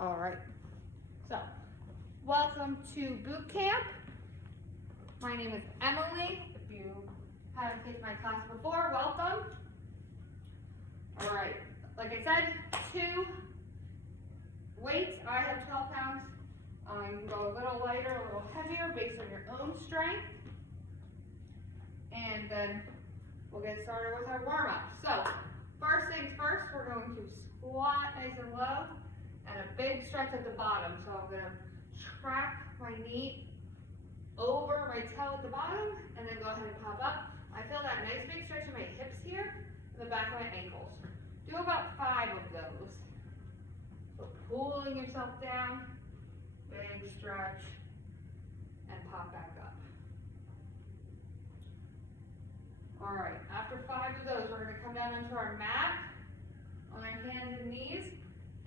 All right, so welcome to boot camp. My name is Emily. If you haven't taken my class before, welcome. All right, like I said, 2 weights. I have 12 pounds. You can go a little lighter, a little heavier based on your own strength. And then we'll get started with our warm-up. So first things first, we're going to squat nice and low and a big stretch at the bottom. So I'm going to track my knee over my toe at the bottom and then go ahead and pop up. I feel that nice big stretch in my hips here and the back of my ankles. Do about 5 of those. So pulling yourself down, big stretch, and pop back up. All right, after 5 of those, we're going to come down into our mat on our hands and knees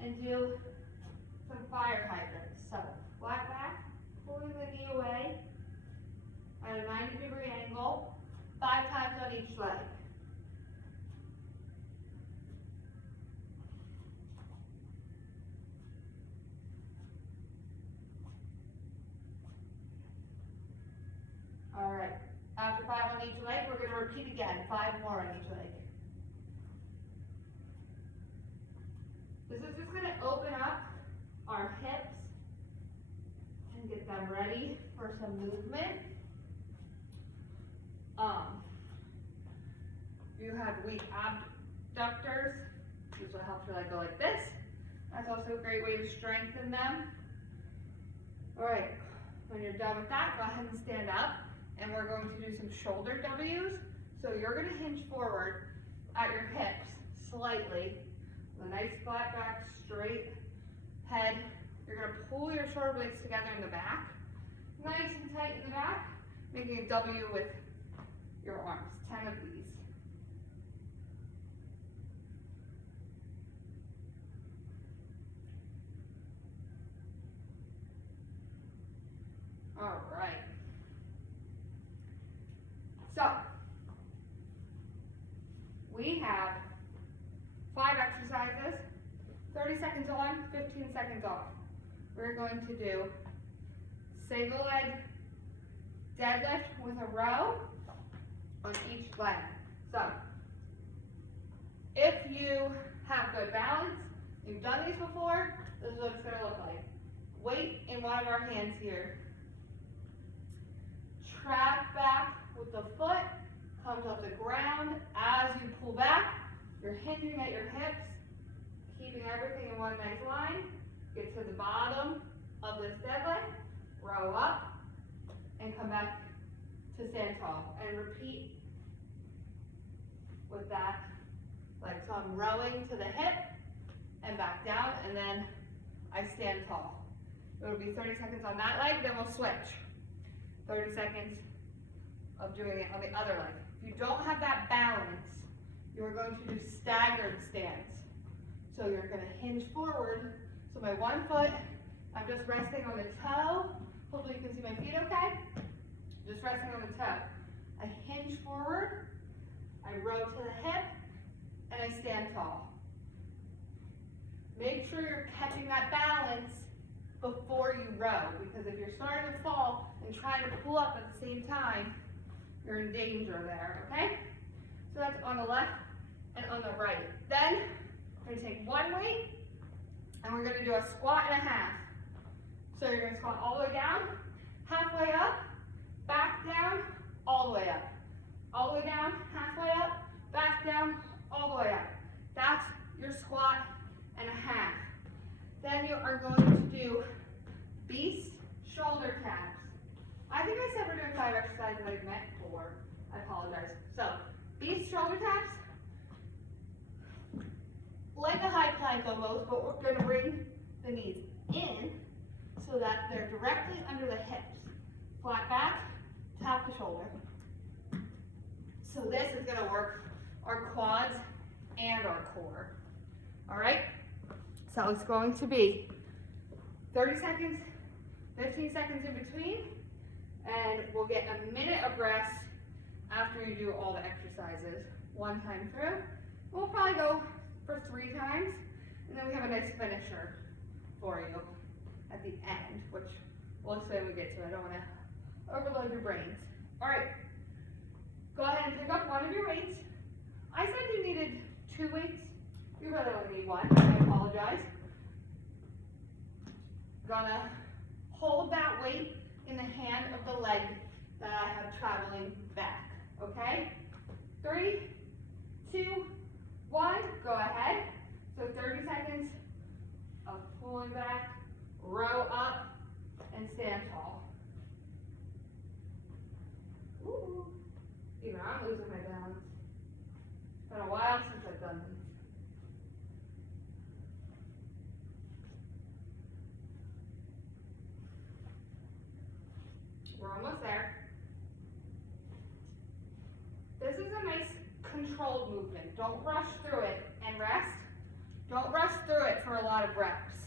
and do some fire hydrants. So flat back, pulling the knee away at a 90-degree angle, 5 times on each leg. All right, after 5 on each leg, we're going to repeat again, 5 more on each leg. This is just going to open up our hips and get them ready for some movement. You have weak abductors. These will help you go like this. That's also a great way to strengthen them. All right, when you're done with that, go ahead and stand up. And we're going to do some shoulder W's. So you're going to hinge forward at your hips slightly. A nice flat back, straight head. You're going to pull your shoulder blades together in the back. Nice and tight in the back. Making a W with your arms. 10 of these. All right. So, we have 5 exercises, 30 seconds on, 15 seconds off. We're going to do single leg deadlift with a row on each leg. So, if you have good balance, you've done these before, this is what it's going to look like. Weight in one of our hands here. Track back with the foot, comes off the ground. As you pull back, you're hinging at your hips, keeping everything in one nice line. Get to the bottom of this deadlift, row up, and come back to stand tall. And repeat with that. So I'm rowing to the hip and back down, and then I stand tall. It'll be 30 seconds on that leg, then we'll switch. 30 seconds of doing it on the other leg. If you don't have that balance, you're going to do staggered stance. So you're going to hinge forward. So my one foot, I'm just resting on the toe. Hopefully you can see my feet okay. Just resting on the toe. I hinge forward, I row to the hip, and I stand tall. Make sure you're catching that balance before you row, because if you're starting to fall and trying to pull up at the same time, you're in danger there, okay? So that's on the left and on the right. Then we're going to take one weight and we're going to do a squat and a half. So you're going to squat all the way down, halfway up, back down, all the way up. All the way down, halfway up, back down, all the way up. That's your squat and a half. Then you are going to do beast shoulder taps. I think I said we're doing 5 exercises, I meant 4. I apologize. So, beast shoulder taps, like a high plank almost, but we're going to bring the knees in so that they're directly under the hips. Flat back, tap the shoulder. So this is going to work our quads and our core. All right? So it's going to be 30 seconds, 15 seconds in between, and we'll get a minute of rest after you do all the exercises. 1 time through. We'll probably go for 3 times, and then we have a nice finisher for you at the end, which we'll explain when we get to it. I don't want to overload your brains. All right, go ahead and pick up one of your weights. I said you needed 2 weights. You really only need 1. I apologize. Gonna hold that weight in the hand of the leg that I have traveling back, okay? 3, 2, 1, go ahead. So 30 seconds of pulling back, row up, and stand tall. Ooh, even I'm losing my balance. It's been a while since I've done this. We're almost there. This is a nice controlled movement. Don't rush through it and rest. Don't rush through it for a lot of reps.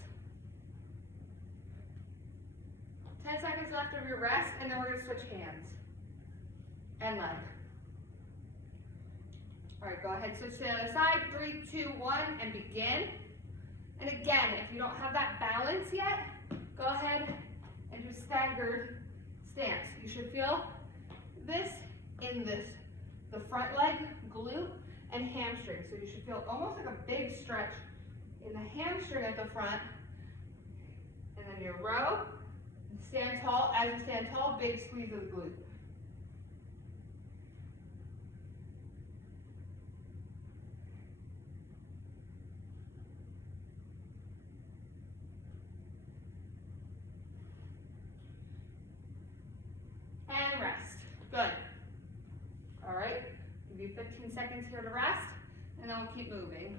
10 seconds left of your rest, and then we're going to switch hands and leg. All right, go ahead, switch to the other side. 3, 2, 1, and begin. And again, if you don't have that balance yet, go ahead and do staggered stance. You should feel this in the front leg, glute, and hamstring. So you should feel almost like a big stretch in the hamstring at the front. And then you row, and stand tall. As you stand tall, big squeeze of the glute. And rest. Good. All right, give you 15 seconds here to rest, and then we'll keep moving.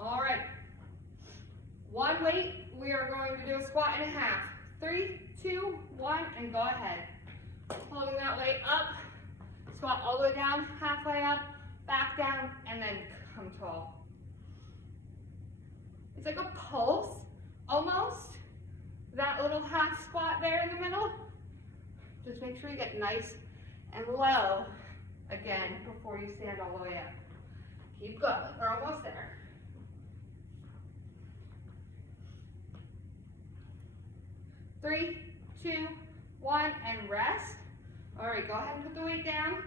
All right, 1 weight, we are going to do a squat and a half. 3, 2, 1, and go ahead. Holding that weight up, squat all the way down, halfway up, back down, and then come tall. It's like a pulse, almost. That little half squat there in the middle. Just make sure you get nice and low again before you stand all the way up. Keep going, we're almost there. Three, 2, 1, and rest. All right, go ahead and put the weight down.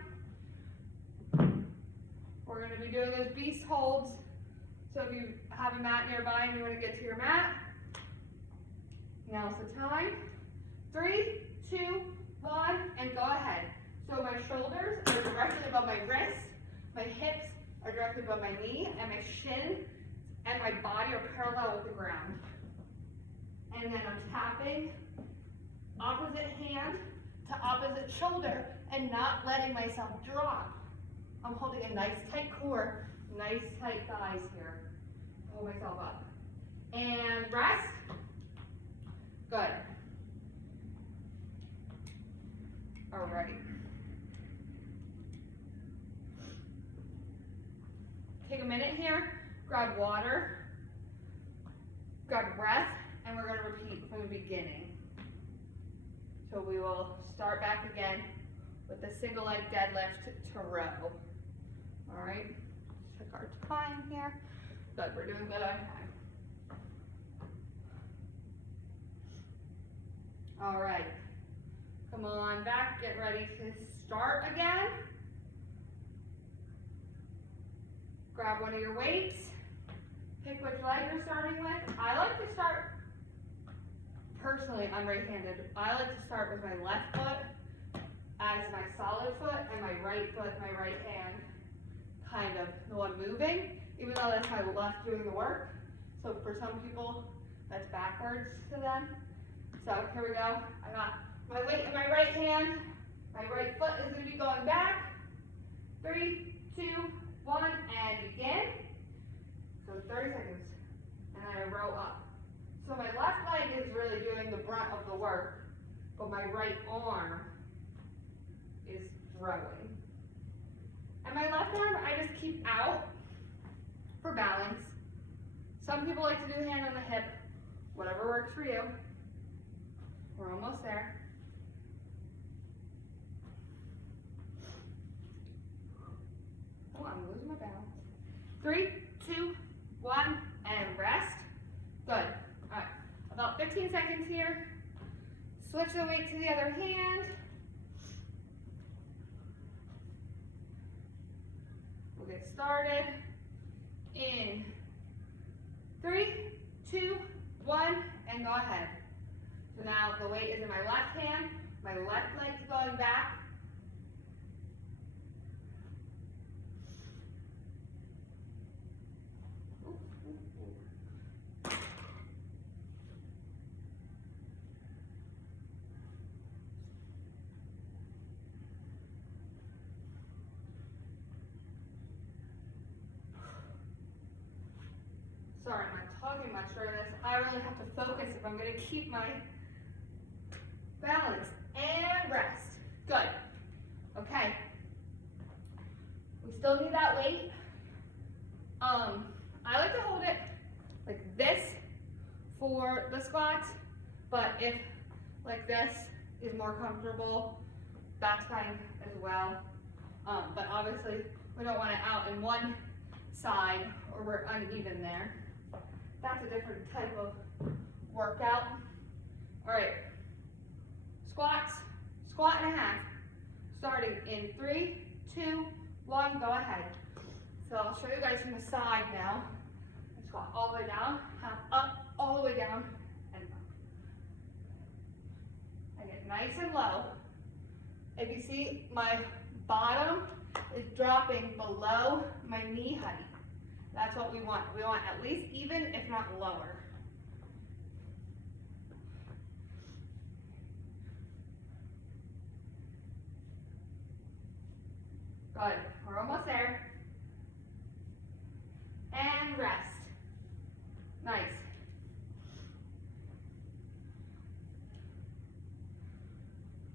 We're going to be doing those beast holds. So if you have a mat nearby and you want to get to your mat, now's the time. 3, 2, 1, and go ahead. So my shoulders are directly above my wrists, my hips are directly above my knee, and my shin and my body are parallel with the ground. And then I'm tapping opposite hand to opposite shoulder and not letting myself drop. I'm holding a nice tight core, nice tight thighs here. Hold myself up. And rest. Good. All right. Take a minute here, grab water, grab a breath, and we're going to repeat from the beginning. So we will start back again with the single leg deadlift to row. All right, check our time here. Good, we're doing good on time. All right, come on back, get ready to start again. Grab one of your weights, pick which leg you're starting with. I like to start, personally, I'm right-handed. I like to start with my left foot as my solid foot and my right foot, my right hand, kind of the one moving, even though that's my left doing the work. So for some people, that's backwards to them. So here we go. I got my weight in my right hand. My right foot is going to be going back. 3, 2, 1, and begin. So 30 seconds. And then I row up. So my left leg is really doing the brunt of the work, but my right arm is rowing. And my left arm, I just keep out for balance. Some people like to do hand on the hip, whatever works for you. We're almost there. balance. 3, 2, 1, and rest. Good. All right, about 15 seconds here. Switch the weight to the other hand. We'll get started in 3, 2, 1, and go ahead. So now the weight is in my left hand, my left leg's going back. Sorry, I'm not talking much during this. I really have to focus if I'm going to keep my balance. And rest. Good. Okay. We still need that weight. I like to hold it like this for the squats, but if like this is more comfortable, that's fine as well. But obviously we don't want it out in one side or we're uneven there. That's a different type of workout. All right, squats, squat and a half, starting in 3, 2, 1, go ahead. So I'll show you guys from the side now. Squat all the way down, half up, all the way down, and up. I get nice and low. If you see, my bottom is dropping below my knee height. That's what we want. We want at least even, if not lower. Good. We're almost there. And rest. Nice.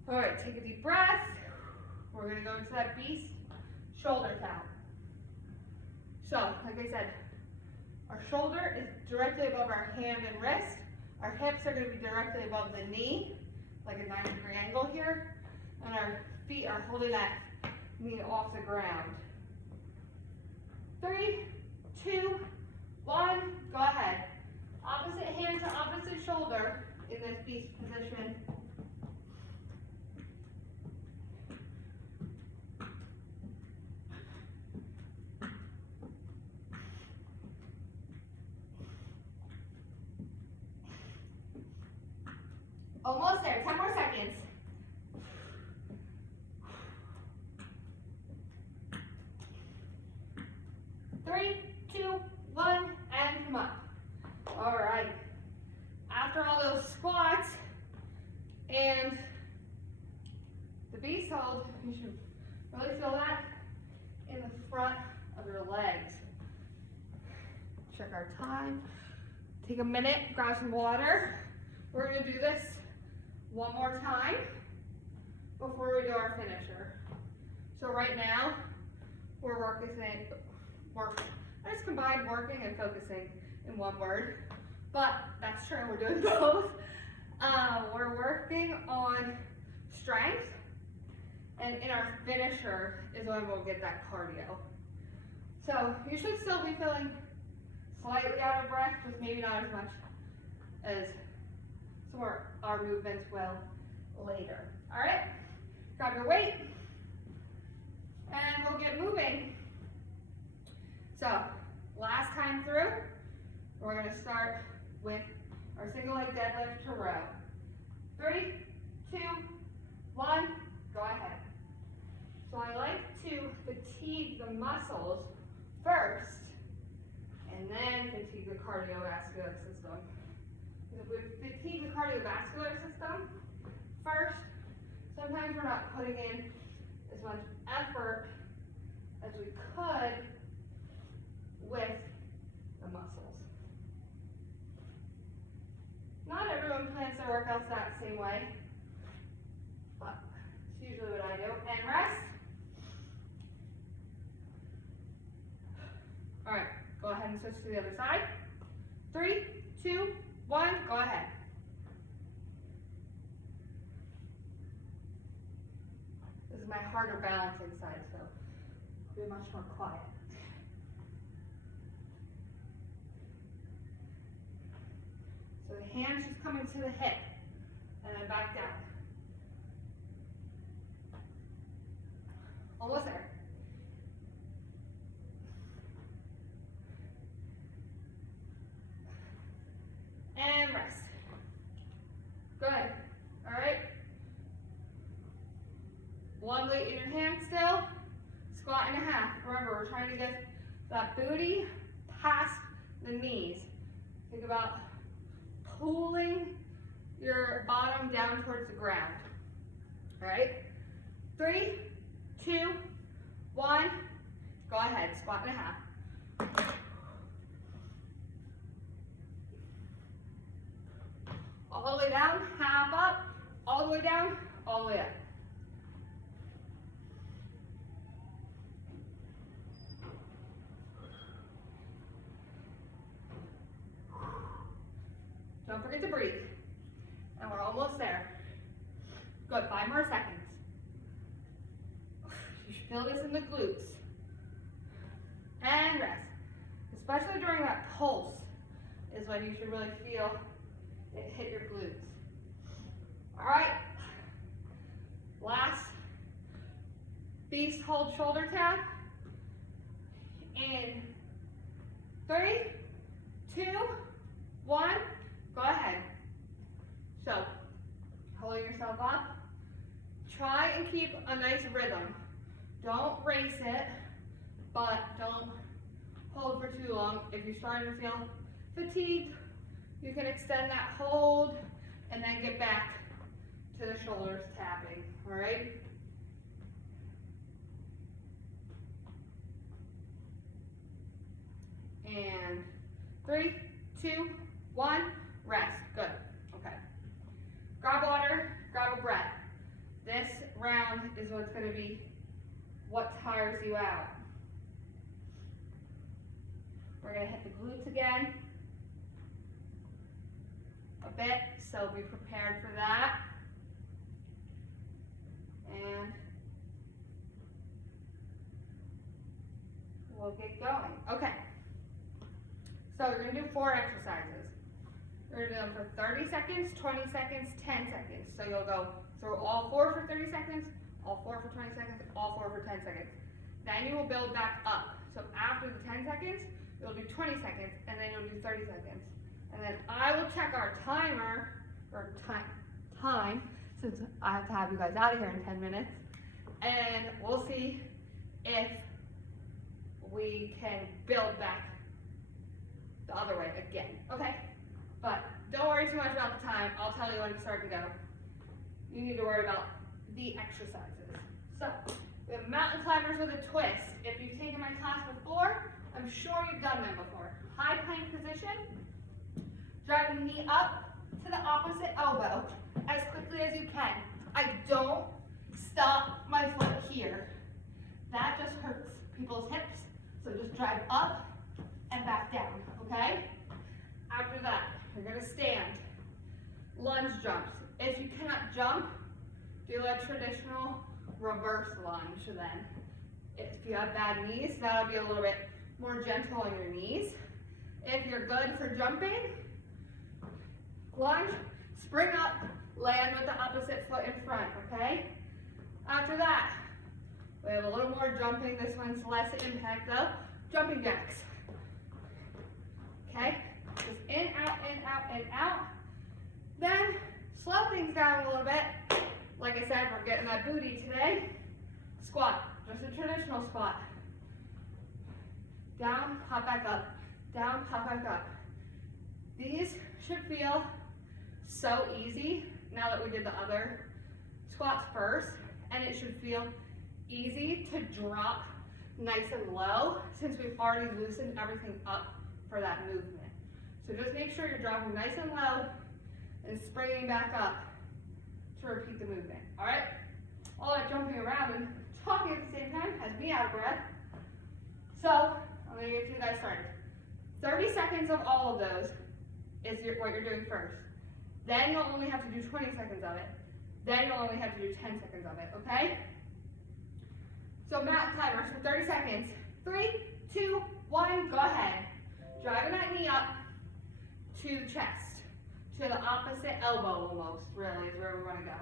All right, take a deep breath. We're going to go into that beast shoulder tap. So, like I said, our shoulder is directly above our hand and wrist. Our hips are going to be directly above the knee, like a 90-degree angle here. And our feet are holding that knee off the ground. 3, 2, 1, go ahead. Opposite hand to opposite shoulder in this beast position. Almost there, 10 more seconds. Three, 2, 1, and come up. All right. After all those squats and the beast hold, you should really feel that in the front of your legs. Check our time. Take a minute, grab some water. We're going to do this one more time before we do our finisher. So right now, we're working, I just combined working and focusing in one word, but that's true, we're doing both. We're working on strength, and in our finisher is when we'll get that cardio. So you should still be feeling slightly out of breath, just maybe not as much as some of our movements will later. All right, grab your weight, and we'll get moving. So, last time through, we're going to start with our single leg deadlift to row. 3, 2, 1, go ahead. So I like to fatigue the muscles first, and then fatigue the cardiovascular system. If we fatigue the cardiovascular system first, sometimes we're not putting in as much effort as we could with the muscles. Not everyone plans their workouts that same way, but it's usually what I do. And rest. All right, go ahead and switch to the other side. 3, 2, 1, go ahead. This is my harder balancing side, so I'll be much more quiet. So the hand's just coming to the hip, and then back down. Almost there. And rest. Good. All right. One weight in your hand still. Squat and a half. Remember, we're trying to get that booty past the knees. Think about pulling your bottom down towards the ground. All right. 3, 2, 1. Go ahead. Squat and a half. All the way down, half up, all the way down, all the way up. Don't forget to breathe. And we're almost there. Good, 5 more seconds. You should feel this in the glutes. And rest. Especially during that pulse is when you should really feel it hit your glutes. All right. Last beast hold shoulder tap. In 3, 2, 1. Go ahead. So, holding yourself up. Try and keep a nice rhythm. Don't race it, but don't hold for too long. If you're starting to feel fatigued, you can extend that hold and then get back to the shoulders tapping, all right? And 3, 2, 1, rest. Good. Okay. Grab water, grab a breath. This round is what's going to be what tires you out. We're going to hit the glutes again a bit, so be prepared for that. And we'll get going. Okay. So we're going to do 4 exercises. We're going to do them for 30 seconds, 20 seconds, 10 seconds. So you'll go through all 4 for 30 seconds, all 4 for 20 seconds, all 4 for 10 seconds. Then you will build back up. So after the 10 seconds, you'll do 20 seconds, and then you'll do 30 seconds. And then I will check our timer, or time, since I have to have you guys out of here in 10 minutes. And we'll see if we can build back the other way again, okay? But don't worry too much about the time. I'll tell you when to start to go. You need to worry about the exercises. So, we have mountain climbers with a twist. If you've taken my class before, I'm sure you've done them before. High plank position. Drive the knee up to the opposite elbow as quickly as you can. I don't stop my foot here. That just hurts people's hips. So just drive up and back down, okay? After that, you're gonna stand. Lunge jumps. If you cannot jump, do a traditional reverse lunge then. If you have bad knees, that'll be a little bit more gentle on your knees. If you're good for jumping, lunge, spring up, land with the opposite foot in front, okay? After that, we have a little more jumping. This one's less impact though. Jumping jacks. Okay? Just in, out, in, out, in, out. Then, slow things down a little bit. Like I said, we're getting that booty today. Squat, just a traditional squat. Down, hop back up. Down, hop back up. These should feel so easy now that we did the other squats first, and it should feel easy to drop nice and low since we've already loosened everything up for that movement. So just make sure you're dropping nice and low and springing back up to repeat the movement, all right? All that jumping around and talking at the same time has me out of breath. So I'm gonna get you guys started. 30 seconds of all of those is what you're doing first. Then you'll only have to do 20 seconds of it. Then you'll only have to do 10 seconds of it, okay? So mountain climbers for 30 seconds. 3, 2, 1, go ahead. Driving that knee up to the chest. to the opposite elbow almost, really, is where we want to go.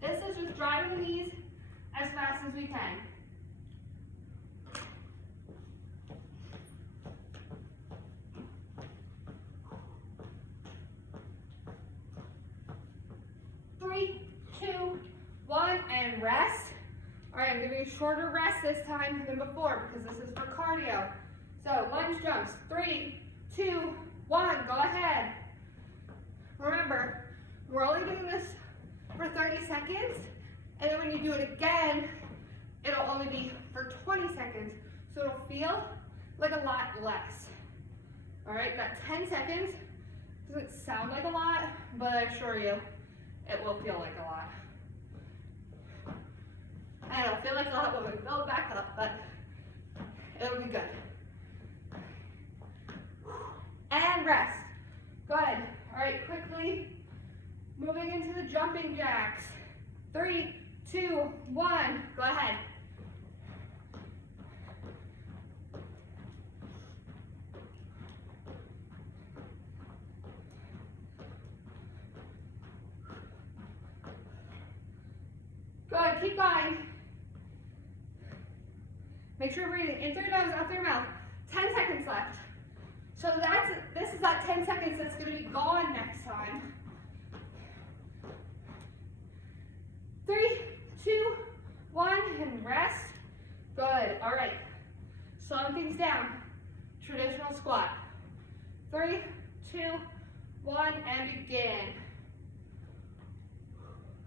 This is just driving the knees as fast as we can. Three, two, one, and rest. All right, I'm giving you a shorter rest this time than before because this is for cardio. So lunge jumps, 3, 2, 1, go ahead. Remember, we're only doing this for 30 seconds, and then when you do it again, it'll only be for 20 seconds, so it'll feel like a lot less. All right, that 10 seconds doesn't sound like a lot, but I assure you, it will feel like a lot. And it'll feel like a lot when we build back up, but it'll be good. And rest. Good. All right, quickly moving into the jumping jacks. 3, 2, 1, go ahead. Good, keep going. Make sure you're breathing in through your nose, out through your mouth. 10 seconds left. So this is that 10 seconds that's going to be gone next time. 3, 2, 1, and rest. Good. All right. Slowing things down. Traditional squat. 3, 2, 1, and begin.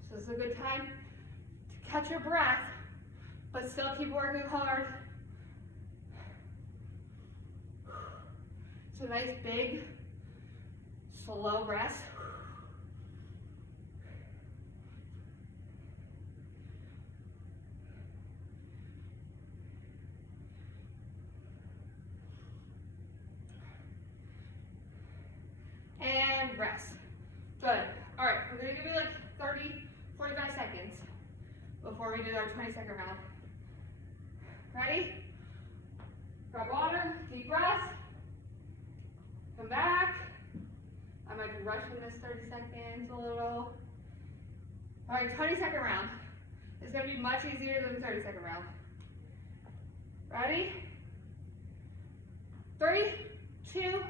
So this is a good time to catch your breath, but still keep working hard. So nice big, slow rest. And rest. Good. All right, we're gonna give you like 30, 45 seconds before we do our 20-second round. Ready? Grab water, deep breath. Come back. I might be rushing this 30 seconds a little. All right, 20-second round. It's gonna be much easier than the 30-second round. Ready? 3, 2,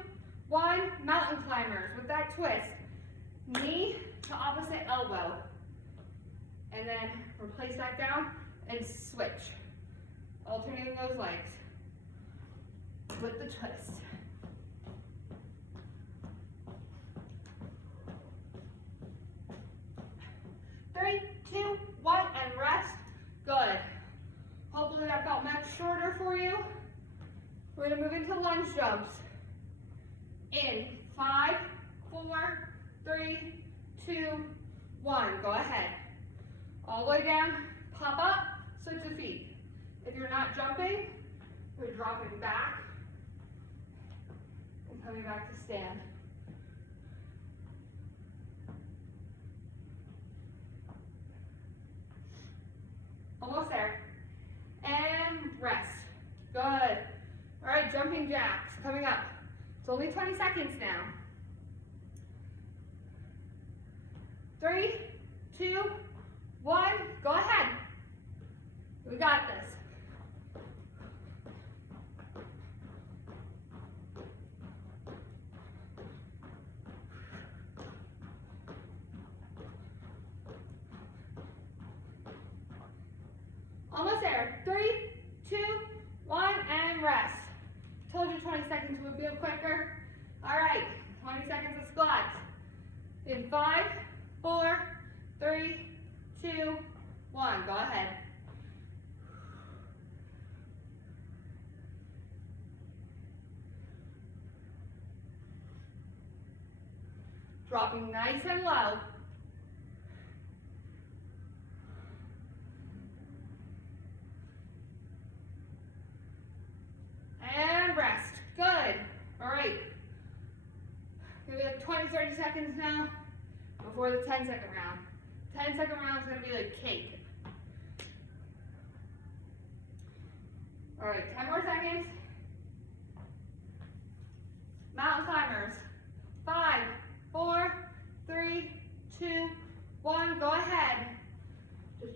1, mountain climbers with that twist. Knee to opposite elbow. And then replace that down and switch. Alternating those legs with the twist. Three, 2, 1, and rest. Good. Hopefully that felt much shorter for you. We're gonna move into lunge jumps. In 5, 4, 3, 2, 1. Go ahead. All the way down, pop up, switch the feet. If you're not jumping, we're dropping back and coming back to stand. Almost there. And rest. Good. All right, jumping jacks coming up. It's only 20 seconds now. 3, 2, 1, go ahead. We got this. Almost there. 3, 2, 1, and rest. Told you 20 seconds would be quicker. All right, 20 seconds of squats. In 5, 4, 3, 2, 1. Go ahead. Dropping nice and low. And rest. Good. All right. Maybe like 20, 30 seconds now before the 10-second round. 10-second round is going to be like cake. All right, 10 more seconds.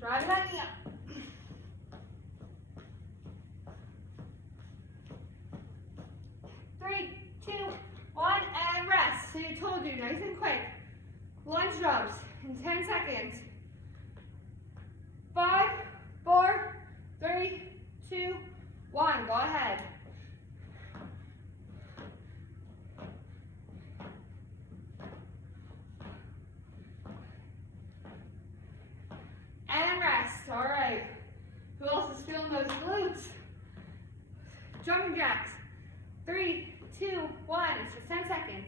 Drive that knee up. Three, two, one, and rest. So you told you, nice and quick. Lunge jumps in 10 seconds. 5, 4, 3, 2, 1. Go ahead. And rest. All right. Who else is feeling those glutes? Jumping jacks. 3, 2, 1. It's just 10 seconds.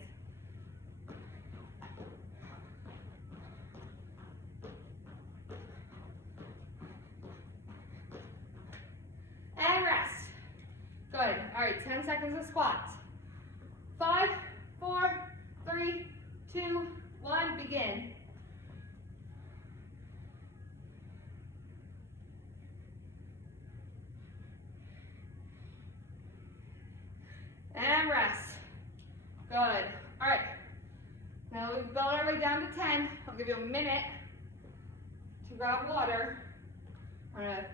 And rest. Good. All right, 10 seconds of squats. 5, 4, 3, 2, 1. Begin. And rest. Good. All right. Now we've built our way down to 10. I'll give you a minute to grab water. We're going to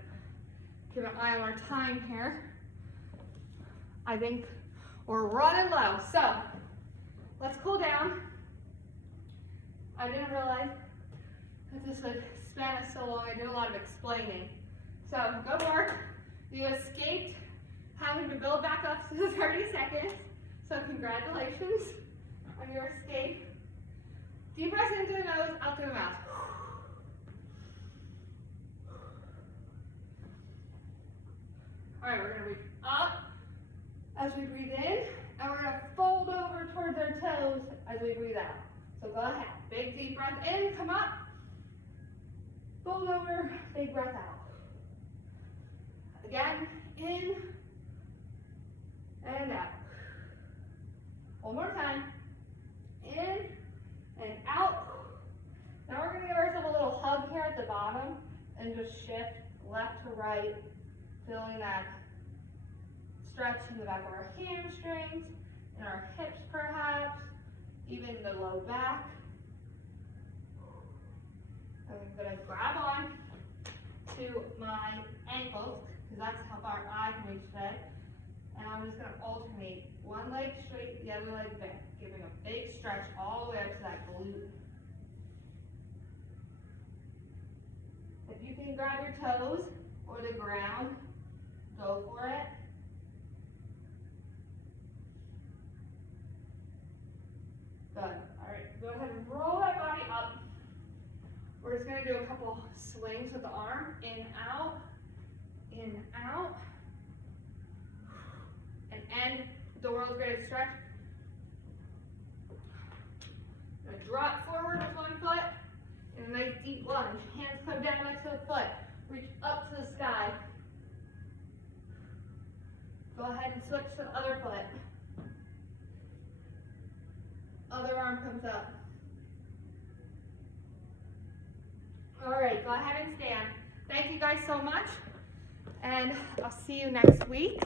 keep an eye on our time here. I think we're running low. So let's cool down. I didn't realize that this would span us so long. I did a lot of explaining. So good work. You escaped having to build back up to 30 seconds. So congratulations on your escape. Deep breath into the nose, out through the mouth. All right, we're gonna reach up as we breathe in, and we're gonna fold over towards our toes as we breathe out. So go ahead, big deep breath in, come up, fold over, big breath out. Again, in, and out. One more time. In and out. Now we're going to give ourselves a little hug here at the bottom and just shift left to right, feeling that stretch in the back of our hamstrings, in our hips perhaps, even the low back. I'm going to grab on to my ankles, because that's how far I can reach today. And I'm just going to alternate one leg straight, the other leg bent, giving a big stretch all the way up to that glute. If you can grab your toes or the ground, go for it. Good. All right, go ahead and roll that body up. We're just going to do a couple swings with the arm, in, out, and end the world's greatest stretch. Gonna drop forward with one foot in a nice deep lunge. Hands come down next to the foot. Reach up to the sky. Go ahead and switch to the other foot. Other arm comes up. All right, go ahead and stand. Thank you guys so much, and I'll see you next week.